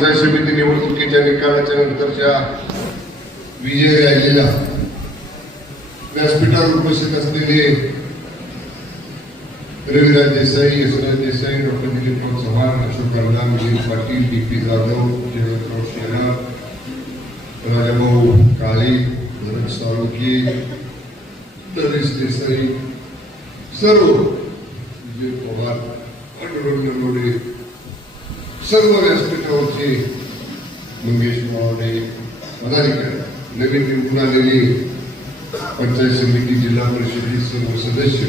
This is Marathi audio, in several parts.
पंचायत समिती निवडणुकीच्या निकालाच्या नंतरच्या विजय राहिलेला. व्यासपीठावर उपस्थित असलेले Raviraj Desai Yashraj Desai doctor Dilipraoo Chavan Ashok Kadam Milind Patil D P Jadhav Jayawantrao Shelar Rajabhau Kale Bharat Salunke Naresh Desai सर्व विजय पवार पांडुरंग नरोडे सर्व व्यासपीठावरचे मंगेश मावडे पदाधिकारी नवीन निवडून आलेली पंचायत समिती जिल्हा परिषदेचे सर्व सदस्य.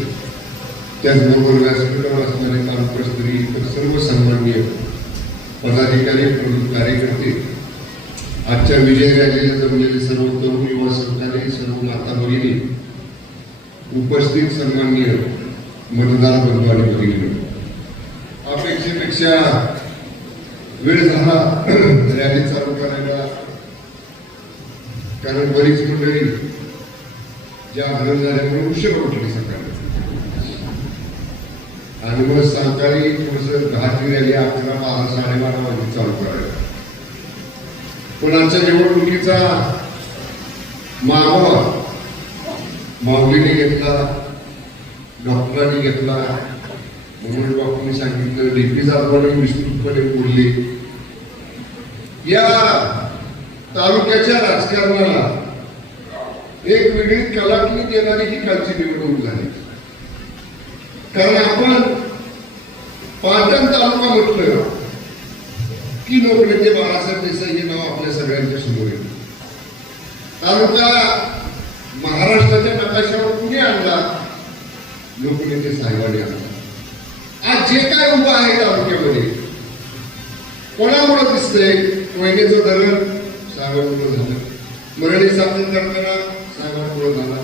त्याचबरोबर व्यासपीठावर असणारे कामकर्तरी इतर सर्व सन्माननीय पदाधिकारी प्रमुख कार्यकर्ते. आजच्या विजय रॅलीला जमलेले सर्व तरुण युवा सहकारी सर्व माता भगिनी उपस्थित सन्माननीय मतदार बंधू आणि भगिनी अपेक्षेपेक्षा वेळ झाला. रॅली चालू करायला. कारण बरीच मंडळी ज्या घर झाल्यामुळे उशीर उठली सकाळी. आणि मग सकाळी थोडस दहाची रॅली अकरा बारा साडेबारा वाजे चालू करायला. पण आमच्या निवडणुकीचा मागोवा माऊलीने घेतला डॉक्टरांनी घेतला मुंबई बापूंनी सांगितलं डीपी जाधवांनी विस्तृतपणे बोलले. या तालुक्याच्या राजकारणाला एक वेगळी कलाटणी देणारी ही कालची निवडणूक झाली. कारण आपण पाटण तालुका म्हटलं की लोकनेते बाळासाहेब देसाई हे नाव आपल्या सगळ्यांच्या समोर येईल तालुका महाराष्ट्राच्या नकाशावर कुणी आणला? लोकनेते साहेबांनी आणला. आज जे काय उभं आहे तालुक्यामध्ये कोणामुळे दिसतंय? कोयनेचं धरण साहेबांमुळे झालं. मरणी साधन करताना साहेबांमुळे झाला.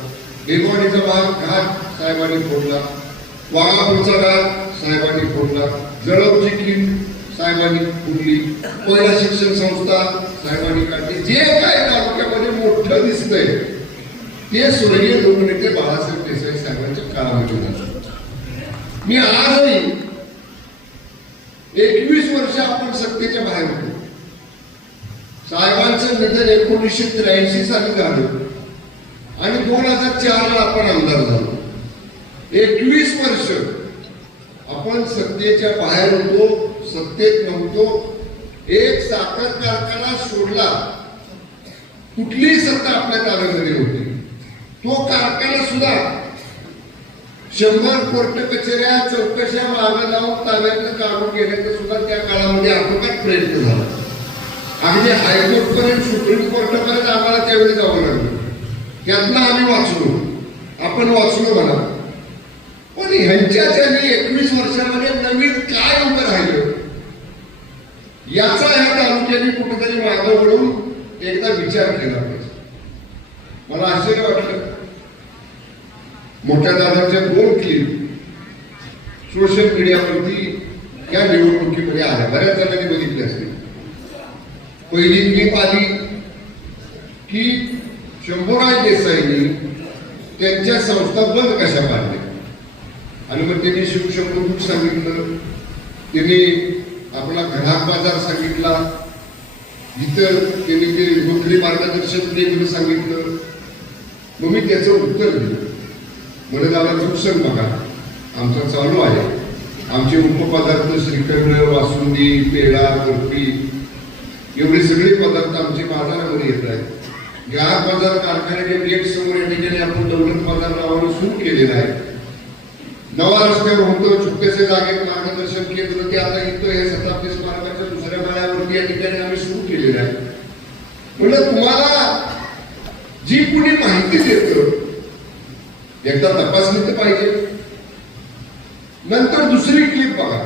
बेगवाडीचा भाग घाट साहेबांनी फोडला. वाघापूरचा घाट साहेबांनी फोडला. जळवची किन साहेबांनी फुडली पहिला शिक्षण संस्था साहेबांनी काढली. जे काय तालुक्यामध्ये मोठं दिसतंय ते स्वर्गीय लोकनेते बाळासाहेब देसाई साहेबांच्या काळामध्ये झालं. मी आजही एकवीस वर्ष आपण सत्तेच्या बाहेर होतो. साहेबांचं निधन एकोणीसशे त्र्याऐंशी साली झालं. आणि दोन हजार चारला आपण आमदार झालो. एकवीस वर्ष आपण सत्तेच्या बाहेर होतो सत्तेत नव्हतो. एक साखर कारखाना सोडला. कुठलीही सत्ता आपल्या ताब्यामध्ये होती. तो कारखाना सुद्धा शंभर कोर्ट कचेऱ्या चौकशा मागे लावून ताब्यातनं काढून घेण्याचा सुद्धा त्या काळामध्ये आटोक्यात प्रयत्न झाला. अगदी हायकोर्ट पर्यंत सुप्रीम कोर्टापर्यंत आम्हाला त्यावेळी जावं लागलं. त्यातनं आम्ही वाचलो. आपण वाचलो म्हणा. पण ह्यांच्या एकवीस वर्षामध्ये नवीन काय उभं राहिलं? याचा ह्या तालुक्याने कुठेतरी मागं वळून एकदा विचार केला पाहिजे. मला आश्चर्य वाटलं. मोठ्या दादांच्या दोन क्लिप सोशल मीडियावरती या निवडणुकीमध्ये आल्या. बऱ्याच जणांनी बघितले असतील. पहिली क्लिप आली की शंभूराज देसाईंनी त्यांच्या संस्था बंद कशा पाडल्या आणि मग त्यांनी शिवशंभूक सांगितलं. त्यांनी आपला ग्राहक बाजार सांगितला. इतर त्यांनी ते नोकरी मार्गदर्शन केंद्र सांगितलं. मग मी त्याचं उत्तर दिलं. म्हणजे दादा नुकसान बघा. आमचं चालू आहे. आमचे उपपदार्थ श्रीखंड वासुंदी पेढा बर्फी एवढे सगळे पदार्थ आमचे बाजारामध्ये येत आहेत. ग्राहक बाजार कारखान्याच्या गेट समोर या ठिकाणी आपण दौलत बाजार लावणं सुरू केलेलं आहे. नवा रस्त्यावर होतं छोट्याशा जागेत मार्गदर्शन केंद्र ते आता इथं हे शताब्दी स्मारकाच्या दुसऱ्या माळ्यावरती या ठिकाणी आम्ही सुरू केलेलं आहे. म्हणजे तुम्हाला जी कुणी माहिती देतं एकदा तपासणी तर पाहिजे. नंतर दुसरी क्लिप बघा.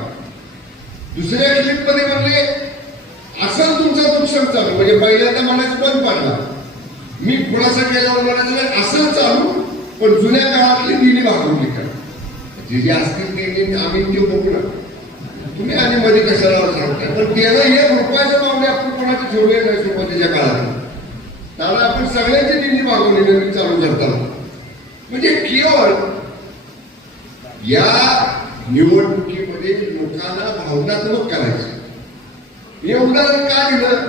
दुसऱ्या क्लिपमध्ये म्हणले असं तुमचा नुकसान चालू. म्हणजे पहिल्यांदा म्हणायचं बंद पाडला. मी खुलासा केल्यावर म्हणायचं असं चालू पण जुन्या काळातली दिली भागवली का जे जे असतील ते आम्ही ते बघू ना तुम्ही आणि मध्ये कशाला सांगताय? पण त्याला हे रुपयाच्या मावले आपण कोणाचे ठेवले नाही सुरुवातीच्या काळात. त्याला आपण सगळ्यांची दिंडी मागवली चालू करताना. म्हणजे केवळ या निवडणुकीमध्ये लोकांना भावनात्मक करायचं. एवढं काय का दिलं?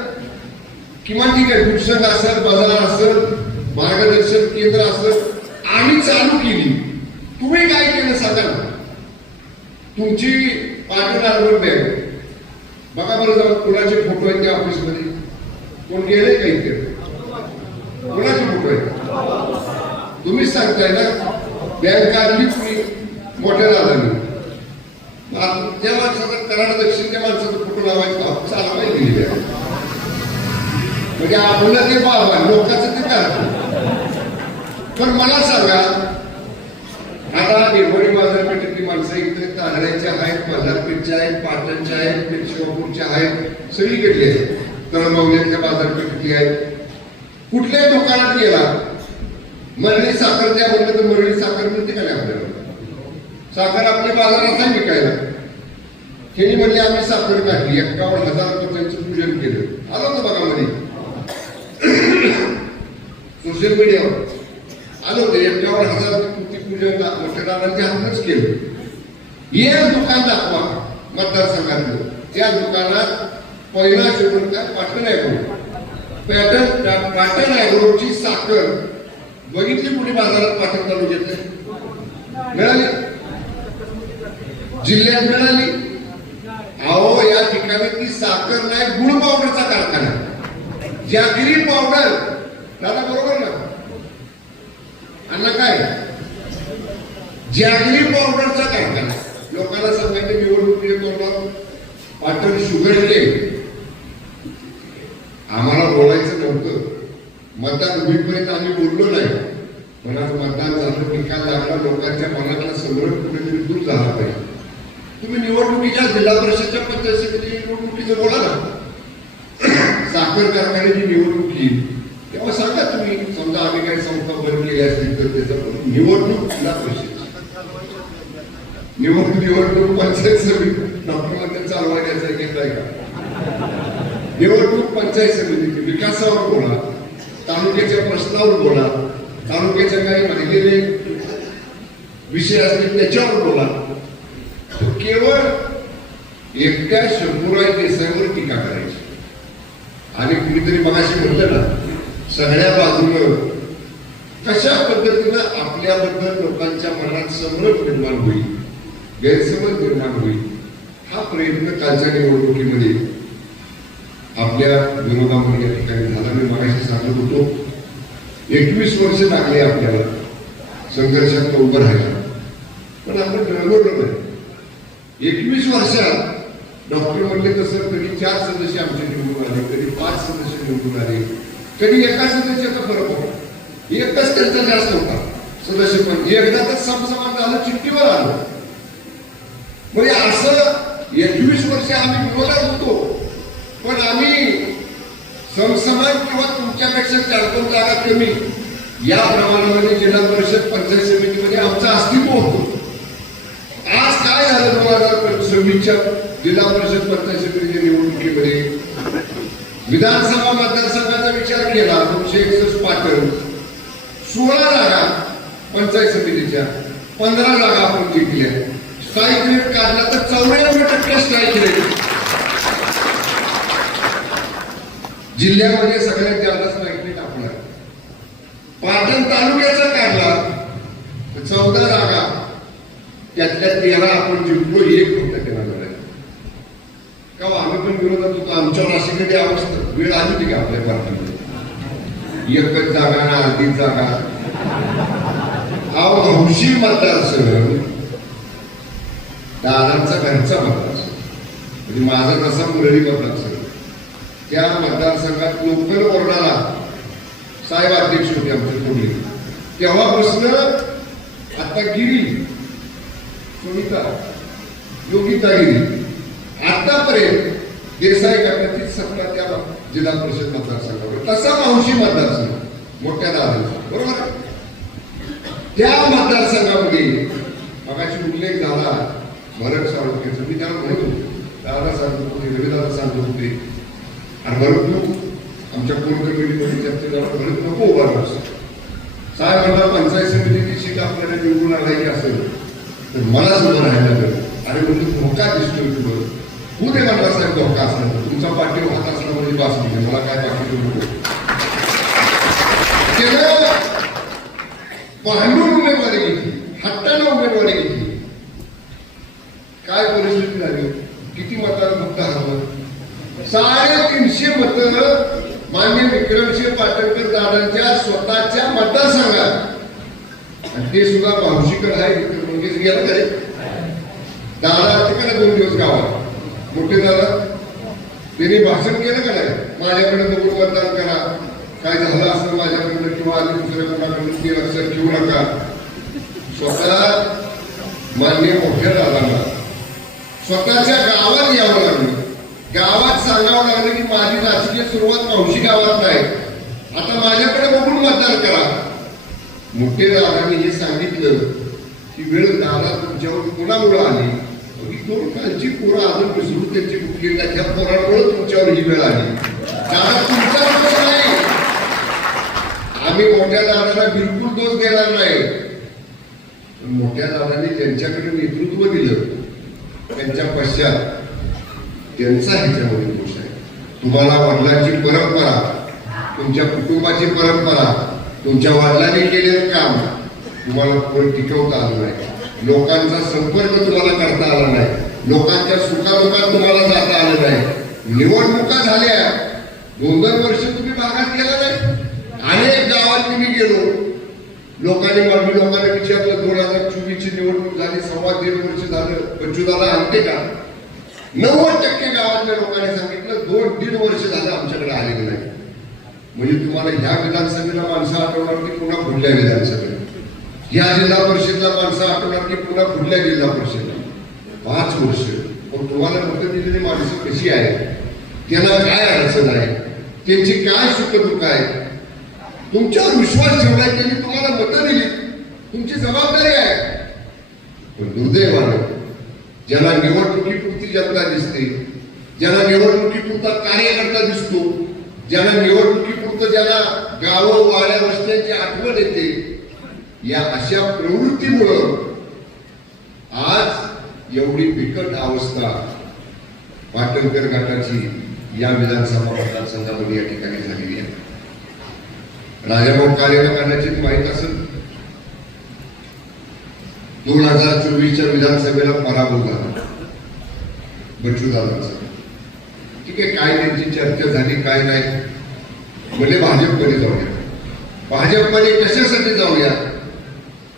किमान ठीक आहे दुसरं असेल बाजार असेल मार्गदर्शन केंद्र असेल आम्ही चालू केली. तुम्ही काय केलं सांगा तुमची पाटील बँक बघा बरं जाऊन कोणाचे फोटो आहेत त्या ऑफिसमध्ये कोण गेले काही ते कोणाचे फोटो आहेत? तुम्हीच सांगताय ना बँक कुणी मोठ्या दादांनी त्या माणसाचा कराड दक्षिण त्या माणसाचं फोटो लावायचा चालवाय दिली म्हणजे आपण ते बाबा लोकांचं ते काय पण मला सांगा आता निरवडी बाजारपेठेतली माणसं इथे तांदळ्याच्या आहेत बाजारपेठच्या आहेत पाटणच्या आहेत शिवापूरच्या आहेत सगळीकडली आहेत. तळमवल्याच्या बाजारपेठेतली आहेत. कुठल्याही दुकानात गेला मरणी साखर त्या म्हणलं तर मरणी साखर मिळते का नाही आपल्याला? साखर आपल्या बाजारात नाही विकायला. त्यांनी म्हणले आम्ही साखर काढली एकावन्न हजार रुपयांचं पूजन केलं. आलं होतं बघा मध्ये. सोशल मीडियावर. आलं होतं एकावन्न हजार कृती पूजन मतदारांच्या हातच केलं. एक दुकान दाखवा मतदारसंघातलं. त्या दुकानात पहिला शेवट काय? पाटण आहे पॅटर्न पाटण ॲग्रोची साखर बघितली कुठे बाजारात पाटण तालुक्यातले मिळाली. जिल्ह्यात मिळाली. अहो या ठिकाणी ती साखर नाही गुळ पावडरचा कारखाना जागरी पावडर. दादा बरोबर ना? अण्णा काय? जागरी पावडरचा कारखाना लोकांना सांगायचं निवडणुकीचे तोंडावर पाटण शुगर केक आम्हाला बोलायचं नव्हतं मतदान होईपर्यंत आम्ही बोललो नाही पण आता मतदान झालं निकाल लागला लोकांच्या मनातला संग्रह कुठेतरी दूर झाला पाहिजे तुम्ही निवडणुकीच्या जिल्हा परिषदच्या पंचायत समिती निवडणुकीचं बोला ना. साखर कारखान्याची निवडणूक येईल तेव्हा सांगा तुम्ही. समजा आम्ही काही संस्था बनवली असतील तर त्याचं निवडणूक जिल्हा परिषद. निवडणूक निवडणूक पंचायत समिती. डॉक्टरमध्ये चालवायचा घेताय का निवडणूक पंचायत समितीची विकासावर बोला. तालुक्याच्या प्रश्नावर बोला. तालुक्याच्या काही राहिलेले विषय असतील त्याच्यावर बोला. केवळ एकट्या शंभूराय देसाईवर टीका करायची. आणि कुणीतरी मगाशी म्हटलं ना सगळ्या बाजूनं कशा पद्धतीनं आपल्याबद्दल लोकांच्या मनात समज निर्माण होईल गैरसमज निर्माण होईल हा प्रयत्न कालच्या निवडणुकीमध्ये आपल्या विरोधामध्ये या ठिकाणी झाला. मी मगाशी सांगत होतो एकवीस वर्ष लागले आपल्याला संघर्षात उभं राहायला. पण आपण डळमळलो नाही. एकवीस वर्षात डॉक्टर म्हणले तसं कधी चार सदस्य आमचे निवडून आले कधी पाच सदस्य निवडून आले. कधी एका सदस्याचा फरक होता? एकच त्यांचा जास्त होता. सदस्य पण एकदा तर समसमान झालं चिठ्ठीवर आलं. म्हणजे असं एकवीस वर्ष आम्ही विरोधात होतो. पण आम्ही समसमान किंवा तुमच्यापेक्षा चार दोन जागा कमी या प्रमाणामध्ये जिल्हा परिषद पंचायत समितीमध्ये आमचं अस्तित्व होतं. आज काय झालं दोन हजार सव्वीसच्या? जिल्हा परिषद पंचायत समितीच्या निवडणुकीमध्ये विधानसभा मतदारसंघाचा विचार केला दोनशे एकसष्ट पाटण सोळा जागा पंचायत समितीच्या पंधरा जागा आपण जिंकल्या. स्ट्राईक रेट काढला तर चौऱ्याण्णव टक्के स्ट्राईक रेट. जिल्ह्यामध्ये सगळ्यात जास्त स्ट्राईक रेट आपला. पाटण तालुक्याचा काढला तर चौदा जागा. त्यातल्या तेरा आपण जिंकलो एक तेव्हा हो, आम्ही पण विरोधात होतो. आमच्यावर अशी कधी अवस्था वेळ आली होती का आपल्या पार्टीमध्ये? एकच जागा ना अर्धी जागा. अहो हौशी मतदारसंघ. दादांचा घरचा मतदारसंघ. म्हणजे माझा तसा मुरळी मतदारसंघ. त्या मतदारसंघात लोकल बोर्डाला साहेब अध्यक्ष होते आमचे तेव्हा तेव्हापासून आता गिरी सुनीता योगिता गिरी. आतापर्यंत देसाई गटाची सत्ता त्या जिल्हा परिषद मतदारसंघावर तसा मावशी मतदारसंघ मोठ्या दादा बरोबर त्या मतदारसंघामध्ये मगाशी उल्लेख झाला भरत साळुंकेचा मी त्याला म्हणतो दादा सांगत होते रविदादा सांगत होते. आणि भरत नको. आमच्या कोर कमिटीमध्ये भरत नको उभा राहूस साहेब म्हणला पंचायत समितीची सीट आपल्याला निवडून आणायची असेल तर मलाच उभं राहायला अरे आणि म्हणजे धोका दिसतोय तुझं कुठे ते साहेब धोका असणार तुमचा पाठी वाहत असला म्हणजे बास म्हणजे मला काय बाकी नको. पाहून उमेदवारी घेतली. हट्टानं उमेदवारी घेतली. काय परिस्थिती झाली? किती मतांना मुक्त हवं साडेतीनशे मत मान्य विक्रमसिंह पाटणकर दादांच्या स्वतःच्या मतदारसंघात. आणि ते सुद्धा मावशीकडे आहे विक्रम मंगेश गेला करे दादा ते दोन दिवस गावात. मोठे झालं त्यांनी भाषण केलं का नाही? माझ्याकडे बघून मतदान करा. काय झालं असं माझ्याकडनं किंवा आधी दुसऱ्या कोणाकडून ते लक्षात ठेवू नका. स्वतः मान्य मोठ्या दादांना स्वतःच्या गावात यावं लागलं. गावात सांगावं लागलं की माझी राजकीय सुरुवात मावशी गावात नाही. आता माझ्याकडे बघून मतदान करा. मोठे दादांनी हे सांगितलं की वेळ दादा तुमच्यावर कोणामुळे आली? कालची पोरं अजून विसरून त्यांची कुठली नाही. त्या पोरांमुळे तुमच्यावर ही वेळ आली. तुमचा दोष नाही. आम्ही मोठ्या दादाला बिलकुल दोष देणार नाही. पण मोठ्या दादांनी ज्यांच्याकडे नेतृत्व दिलं. त्यांच्या पश्चात त्यांचा ह्याच्यामध्ये दोष आहे. तुम्हाला वडिलांची परंपरा तुमच्या कुटुंबाची परंपरा तुमच्या वडिलांनी केलेलं काम तुम्हाला कोण टिकवता आलं नाही. लोकांचा संपर्क तुम्हाला करता आला नाही. लोकांच्या सुखादुखात तुम्हाला जाता आलं नाही. निवडणुका झाल्या. दोन दोन वर्ष तुम्ही भागात गेला नाही. अनेक गावात मी गेलो. लोकांनी माझी लोकांना विचारलं दोन हजार चोवीसची निवडणूक झाली सव्वा दीड वर्ष झालं पंचुदाला आणते का? नव्वद टक्के गावातल्या लोकांनी सांगितलं दोन दीड वर्ष झालं आमच्याकडे आलेलं नाही. म्हणजे तुम्हाला ह्या विधानसभेला माणसं आठवणार की पुन्हा पुढल्या विधानसभेला. या जिल्हा परिषदला माणसं आठवणार की पुन्हा कुठल्या जिल्हा परिषदला? पाच वर्ष. पण तुम्हाला मतं दिलेली माणसं कशी आहे त्यांना काय अडचण आहे? त्यांची काय सुखदुःख आहे? तुमच्यावर विश्वास ठेवलाय त्यांनी तुम्हाला मतं दिली. तुमची जबाबदारी आहे. पण दुर्दैवानं ज्याला निवडणुकीपुरती जनता दिसते ज्याला निवडणुकीपुरता कार्यकर्ता दिसतो ज्याला निवडणुकीपुरतं ज्याला गावं वाड्या रस्त्याची आठवण येते या अशा प्रवृत्तीमुळं आज एवढी बिकट अवस्था पाटणकर गटाची या विधानसभा मतदारसंघामध्ये या ठिकाणी झालेली आहे. राजाभाऊ कार्याला कदाचित माहीत असेल. दोन हजार चोवीसच्या विधानसभेला पराभव झाला. बच्चू दादांचा. ठीक आहे काय त्यांची चर्चा झाली काय नाही. म्हणजे भाजपमध्ये जाऊया. भाजपमध्ये कशासाठी जाऊया?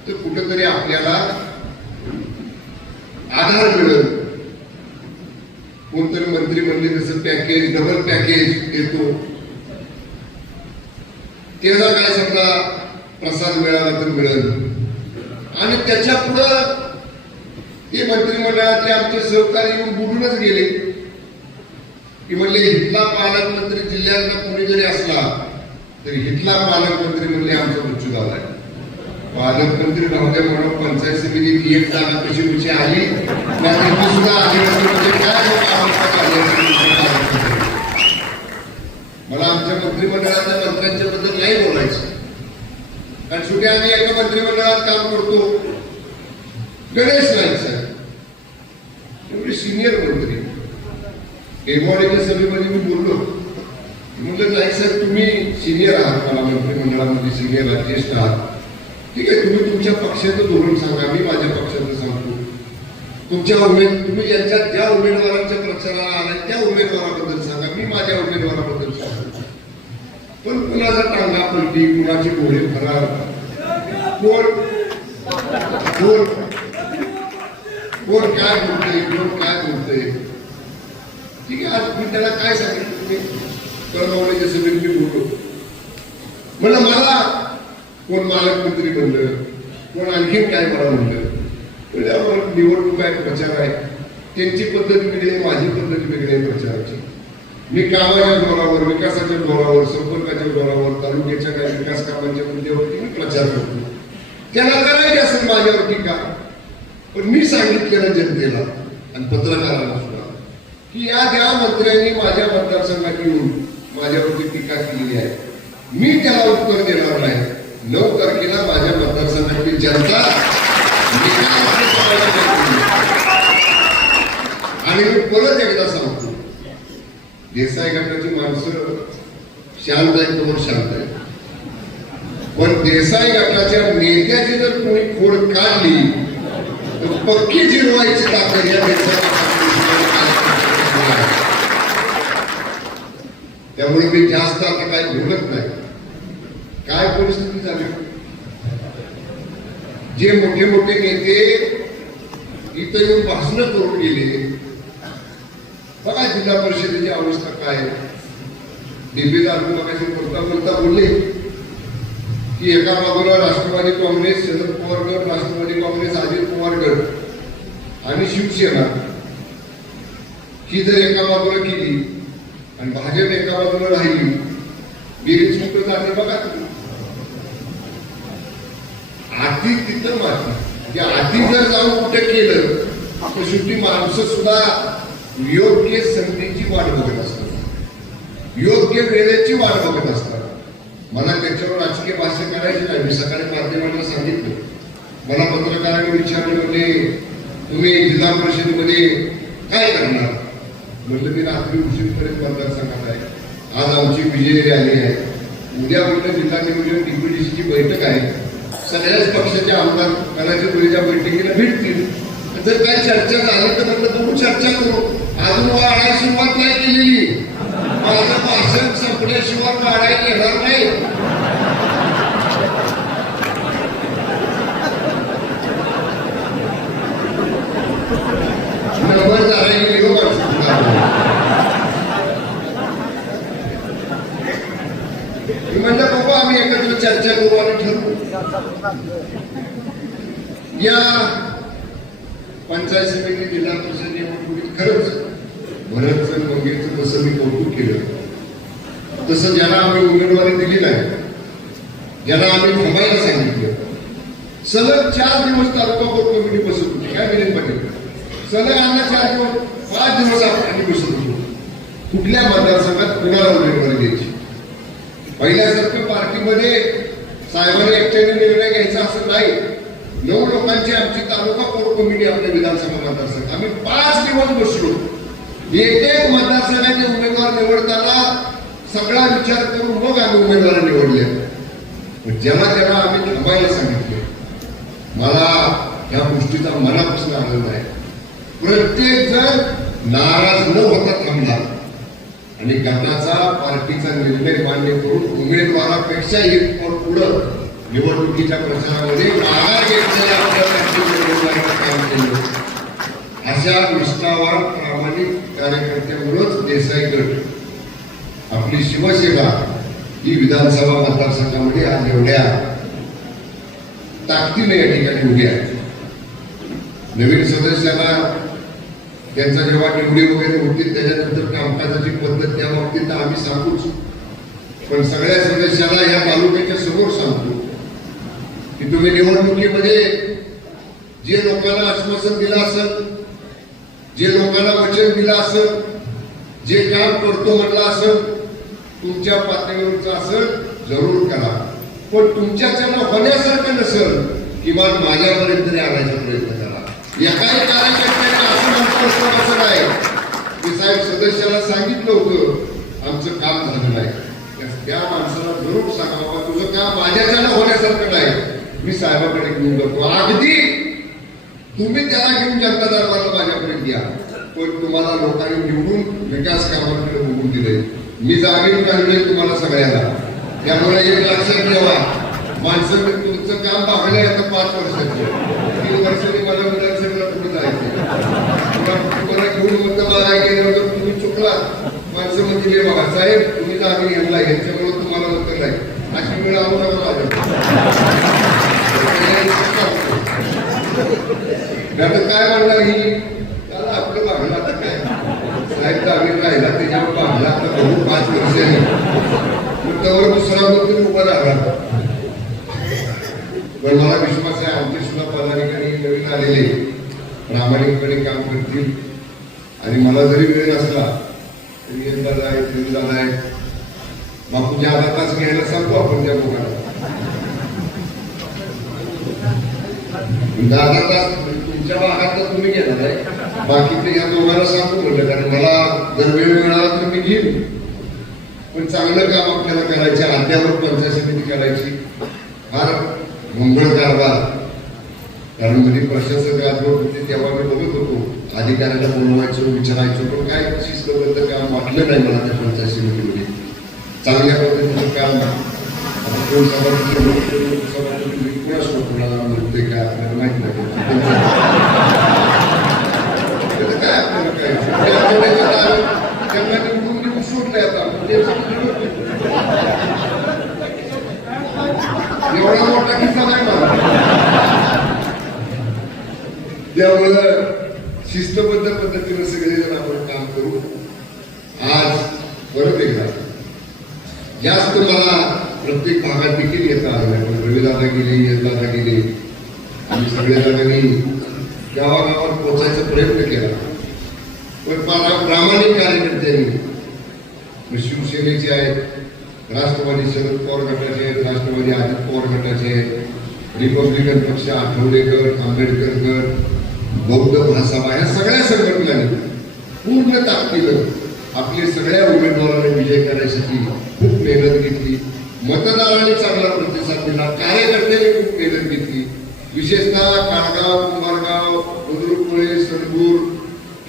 तर कुठंतरी आपल्याला आधार मिळेल. कोणतरी मंत्री म्हणले तसं पॅकेज डबल पॅकेज येतो त्याचा काय समजा प्रसाद मिळाला तर मिळेल. आणि त्याच्या पुढं हे मंत्रिमंडळातले आमचे सहकारी येऊन बुडूनच गेले. की म्हणले हितला पालकमंत्री जिल्ह्यातला कोणी जरी असला तरी हितला पालकमंत्री म्हणले आमचा मृत्यू झाला आहे. पालकमंत्री नव्हते म्हणून पंचायत समितीत एक जागा कशी कशी आली? त्यापैकी सुद्धा आली म्हणजे काय मला आमच्या मंत्रिमंडळाच्या मंत्र्यांच्या बद्दल नाही बोलायचं. कारण शेवटी आम्ही एका मंत्रिमंडळात काम करतो. गणेश नाईक साहेब. एवढे सिनियर मंत्री. डेमॉडीच्या सभेमध्ये मी बोललो. म्हटलं नाईक साहेब तुम्ही सिनियर आहात मला मंत्रिमंडळामध्ये सिनियर ज्येष्ठ आहात. ठीक आहे तुम्ही तुमच्या पक्षाचं धोरण सांगा मी माझ्या पक्षाचं सांगतो. तुमच्या उमेद तुम्ही ज्यांच्या ज्या उमेदवारांच्या प्रचाराला आलाय त्या उमेदवाराबद्दल सांगा मी माझ्या उमेदवाराबद्दल सांगतो. पण कुणाचा टांगा पलटी कुणाची घोडे फरार? कोण? कोण? कोण काय बोलते कोण काय बोलते ठीक आहे आज मी त्याला काय सांगितलं तुम्ही कळमवण्याच्या सभेत मी बोलतो म्हणलं मला कोण मालकमंत्री म्हणलं कोण आणखीन काय मला म्हणलं? त्याच्यावर निवडणूक आहे प्रचार आहे. त्यांची पद्धत वेगळी आहे माझी पद्धत वेगळी आहे प्रचाराची. मी कामाच्या जोरावर विकासाच्या जोरावर संपर्काच्या जोरावर तालुक्याच्या काही विकास कामांच्या मुद्द्यावरती मी प्रचार करतो. त्याला करायची असेल माझ्यावर टीका पण मी सांगितलेलं जनतेला आणि पत्रकारांना सुद्धा की या ज्या मंत्र्यांनी माझ्या मतदारसंघात येऊन माझ्यावरती टीका केलेली आहे मी त्याला उत्तर देणार नाही. नऊ तारखेला माझ्या मतदारसंघातली जनता आणि मी परत एकदा सांगतो. देसाई गटाची माणसं शांत आहेत समोर शांत आहेत. पण देसाई गटाच्या नेत्याची जर कोणी खोड काढली तर पक्की जिरवायची ताकद या देसाई त्यामुळे मी जास्त आता काही बोलत नाही. काय परिस्थिती झाली? जे मोठे मोठे नेते इथं येऊन भाषण करून गेले. बघा जिल्हा परिषदेची अवस्था काय आहे. डीपी बोलता बोलता बोलले. की एका बाजूला राष्ट्रवादी काँग्रेस शरद पवार गट राष्ट्रवादी काँग्रेस अजित पवार गट आणि शिवसेना. ही जर एका बाजूला केली आणि भाजप एका बाजूला राहिली बेरीज कुठं जाते बघा तुम्ही आधी तिथं माती म्हणजे आधी जर जाऊन कुठं केलं तर शेवटी माणसं सुद्धा योग्य संधीची वाट बघत असतात. योग्य वेळेची वाट बघत असतात. मला त्याच्यावर राजकीय भाष्य करायची नाही. मी सकाळी माध्यमांना सांगितलं. मला पत्रकारांनी विचारले म्हणजे तुम्ही जिल्हा परिषदेमध्ये काय करणार? म्हटलं मी रात्री उशीरपर्यंत मतदारसंघात आहे. आज आमची विजय रॅली आहे. उद्या म्हटलं जिल्हा नियोजन डिप्युटीची बैठक आहे. सगळ्याच पक्षाचे आमदार कदाचित उद्या बैठकीला भेटतील. जर काय चर्चा झाली तर म्हटलं बघू चर्चा करू. अजून वाढायला सुरुवात नाही केलेली. माझं भाषण संपल्याशिवाय वाढायला येणार नाही नंबर झाला गेलो मी म्हणलं बघू चर्चा करू आणि ठरवू. या पंचायत समिती जिल्हा परिषद निवडणुकीत खरंच भरतचं मंगेचं जसं मी कौतुक केलं तसं ज्यांना आम्ही उमेदवारी दिली नाही ज्यांना आम्ही थांबायला सांगितलं सलग चार दिवस तालुका कोर्ट कमिटी बसत होती. काय मिलिंद पाटील? सलग आम्हाला चार दिवस पाच दिवस आपण बसत होतो. कुठल्या मतदारसंघात कुणाला उमेदवारी द्यायची? पहिल्यासारखं पार्टीमध्ये साहेबांनी एकट्याने निर्णय घ्यायचा असं नाही. नऊ लोकांची आमची तालुका कोर कमिटी आपल्या विधानसभा मतदारसंघ. आम्ही पाच दिवस बसलो. एक एक मतदारसंघाचे उमेदवार निवडताना सगळा विचार करून मग आम्ही उमेदवार निवडले. पण जेव्हा जेव्हा आम्ही थांबायला सांगितले मला या गोष्टीचा मनापासून आनंद आहे. प्रत्येक जण नाराज न होता थांबला. आणि गटाचा पार्टीचा निर्णय मान्य करून उमेदवारापेक्षा एक पण पुढं निवडणुकीच्या प्रचारामध्ये माघार घेतलेल्या काम केलं. अशा निष्ठावान प्रामाणिक कार्यकर्त्यामुळंच देसाई गट आपली शिवसेना ही विधानसभा मतदारसंघामध्ये आज एवढ्या ताकदीने या ठिकाणी उभी आहे. नवीन सदस्यांना त्यांचा जेव्हा निवडी वगैरे होतील त्याच्यानंतर कामकाजाची पद्धत त्या बाबतीत तर आम्ही सांगूच. पण सगळ्या सदस्यांना या तालुक्याच्या समोर सांगतो. की तुम्ही निवडणुकीमध्ये जे लोकांना आश्वासन दिलं असेल जे लोकांना वचन दिलं असेल जे काम करतो म्हटलं असेल तुमच्या पातळीवरचं असेल जरूर करा. पण तुमच्याच्यानं होण्यासारखं नसेल किमान माझ्यापर्यंत तरी आणायचा प्रयत्न करा. एकाही कार्यकर्त्याने असं म्हणतो असं नाही. की साहेब सदस्याला सांगितलं होतं आमचं काम झालं नाही. त्या- माणसाला जरूर सांगा तुझं काम माझ्याच्यानं होण्यासारखं नाही. मी साहेबाकडे घेऊन जातो. अगदी तुम्ही त्याला घेऊन जनता दरबारला माझ्याकडे घ्या. पण तुम्हाला लोकांनी निवडून विकास कामाकडे बघून दिले मी जामीन काढले तुम्हाला सगळ्यांना. त्यामुळे एक लक्षात ठेवा. माणसं तुमचं काम बघायला आता पाच वर्षाचे तीन वर्षांनी मला विधानसभेला तुम्ही जायचे तुम्हाला घेऊन मत मारा गेलं तुम्ही चुकला. माणसं म्हणजे "हे बघा साहेब तुम्ही जामीन घेतला यांच्यामुळे तुम्हाला उत्तर नाही. अशी वेळ आणू नका माझ्या आता काय म्हणणार ही त्याला आपलं मागणं आता काय साहेब जामीन राहिला त्याच्यावर मागला आता बघू पाच वर्ष त्यावर दुसरा मंत्री उभा राहणार पण मला विश्वास आहे आमचे सुद्धा पदाधिकारी नवीन आलेले प्रामाणिकपणे काम करतील आणि मला जरी वेळ नसला तरी एक दादा आहे तीन दादा आहे बापूच्या अर्धा तास घ्यायला सांगतो आपण त्या लोकांना दहा तास तुमच्या भागात तर तुम्ही घेणार आहे बाकीचे या दोघांना सांगतो म्हटलं कारण मला जर वेळ मिळाला तर मी घेईन पण चांगलं काम आपल्याला करायचं अद्यावत पंचायत समिती करायची. फार मंगळ कारभार. कारण म्हणजे प्रशासक राजवट होते तेव्हा मी बघत होतो अधिकाऱ्याला बोलवायचो विचारायचो पण काय शिस्तबद्ध काम वाटलं नाही मला त्या पंचायत समितीमध्ये. चांगल्या पद्धतीचं काम आता कोण कोणाला म्हणते का आपल्याला माहीत नाही त्याचं काय आपल्याला काय त्या आठवड्याच्या दारात त्यांना निवडून निवडून सोडलंय आता म्हणजे एवढा मोठा किस्सा नाही मला त्यामुळं शिस्तबद्ध पद्धतीने सगळेजण आपण काम करू. आज परत एकदा. जास्त मला प्रत्येक भागात देखील येता आलं पण रविदादा गेले येताना गेले. आणि सगळ्या जणांनी गावागावात पोचायचा प्रयत्न केला. पण प्रा- प्रामाणिक कार्यकर्त्यांनी शिवसेनेचे आहेत. राष्ट्रवादी शरद पवार गटाचे आहेत राष्ट्रवादी आदित्य पवार गटाचे आहेत. रिपब्लिकन पक्ष आठवले गट आंबेडकर गट बौद्ध महासभा या सगळ्या संघटनांनी पूर्ण ताकदीनं आपल्या सगळ्या उमेदवारांनी विजय करण्यासाठी खूप मेहनत घेतली. मतदारांनी चांगला प्रतिसाद दिला. कार्यकर्त्यांनी खूप मेहनत घेतली. विशेषतः काळगाव कुंभारगाव बुद्रुकपुळे सणगूर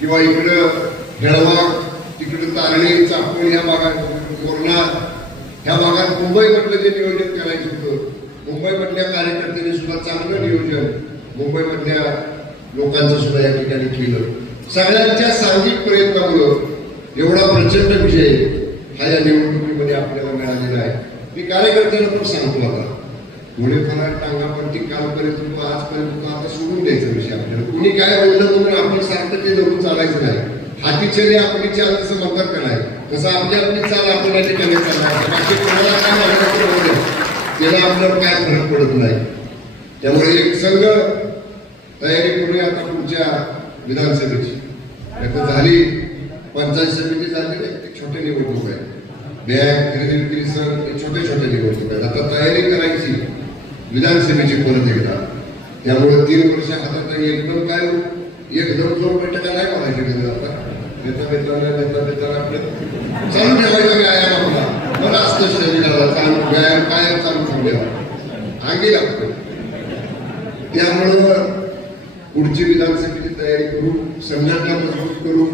किंवा इकडं हेळवाग तिकडं तारणे चाकूर ह्या भागात कोरणा ह्या भागात मुंबईमधलं जे नियोजन करायचं होतं मुंबईमधल्या कार्यकर्त्यांनी सुद्धा चांगलं नियोजन मुंबईमधल्या लोकांचं सुद्धा या ठिकाणी केलं. सगळ्यांच्या सांघिक प्रयत्नामुळं एवढा प्रचंड विजय हा या निवडणुकीमध्ये आपल्याला मिळालेला आहे. मी कार्यकर्त्यांना पण सांगतो आता थोडेफार टांगा पण ती कालपर्यंत तो आजपर्यंत तो आता सोडून द्यायचा विषय आपल्याला. कुणी काय बोललं तर आपण सारखं ते धरून चालायचं नाही. हाती चले आपली चाल तसं मतदार का तसं आपली आपली चाल आपण या ठिकाणी बाकी कोणाला काय त्याला आपल्याला काय फरक पडत नाही. त्यामुळे एक संघ तयारी करूया आता पुढच्या विधानसभेची. आता झाली पंचायत समिती झाली नाही ते छोटे निवडणूक आहे. बँक खरेदी विक्री सण हे छोटे छोटे निवडणूक आहेत. आता तयारी करायची विधानसभेची परत एकदा. त्यामुळे तीन वर्ष हातात नाही एकदम काय एकदम जोर बैठका नाही म्हणायची गरज आता. नेता बेताना नेता बेताना चालू ठेवायचा व्यायाम आपला बरं असतं शरीराला चालू व्यायाम कायम चालू ठेवलेला अंगी लागतो. त्यामुळं पुढची विधानसभेची तयारी करू संघटना मजबूत करू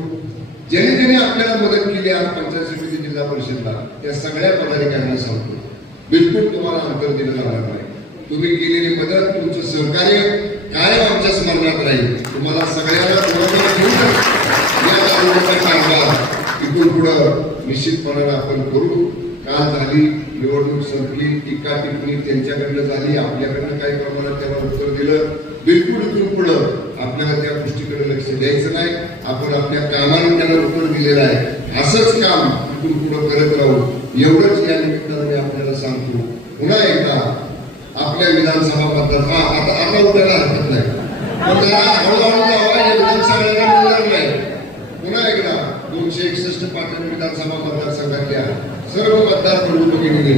ज्याने ज्याने आपल्याला मदत केली आज पंचायत समिती जिल्हा परिषदला त्या सगळ्या पदाधिकाऱ्यांना सांगतो. बिलकुल तुम्हाला अंतर दिलं जाणार नाही. तुम्ही केलेली मदत तुमचं सहकार्य कायम आमच्या स्मरणात राहील. तुम्हाला सगळ्यांना घेऊन या तालुक्याचा कारभार इथून पुढं निश्चितपणाने आपण करू. का झाली निवडणूक संपली टीका टिप्पणी त्यांच्याकडनं झाली आपल्याकडनं काही प्रमाणात त्यावर उत्तर दिलं. बिलकुल इथून पुढं आपल्याला त्या गोष्टीकडे लक्ष द्यायचं नाही. आपण आपल्या कामाने त्याला उत्तर दिलेलं आहे. असंच काम इथून पुढं करत राहू. एवढंच या निमित्तानं मी आपल्याला सांगतो. पुन्हा एकदा आपल्या विधानसभा मतदार हा आता आता उठायला हरकत नाही. पण नाही. पुन्हा एकदा दोनशे एकसष्ट पाटण विधानसभा मतदारसंघातल्या सर्व मतदार प्रमुखांनी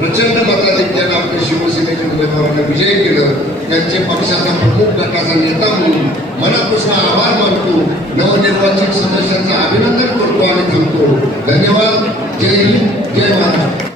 प्रचंड मताधिक्यानं आपल्या शिवसेनेच्या उमेदवारांना विजय केलं. त्यांचे पक्षाचा प्रमुख गटाचा नेता म्हणून मनापासून आभार मानतो. नवनिर्वाचित सदस्यांचं अभिनंदन करतो आणि थांबतो. धन्यवाद. जय हिंद. जय महाराष्ट्र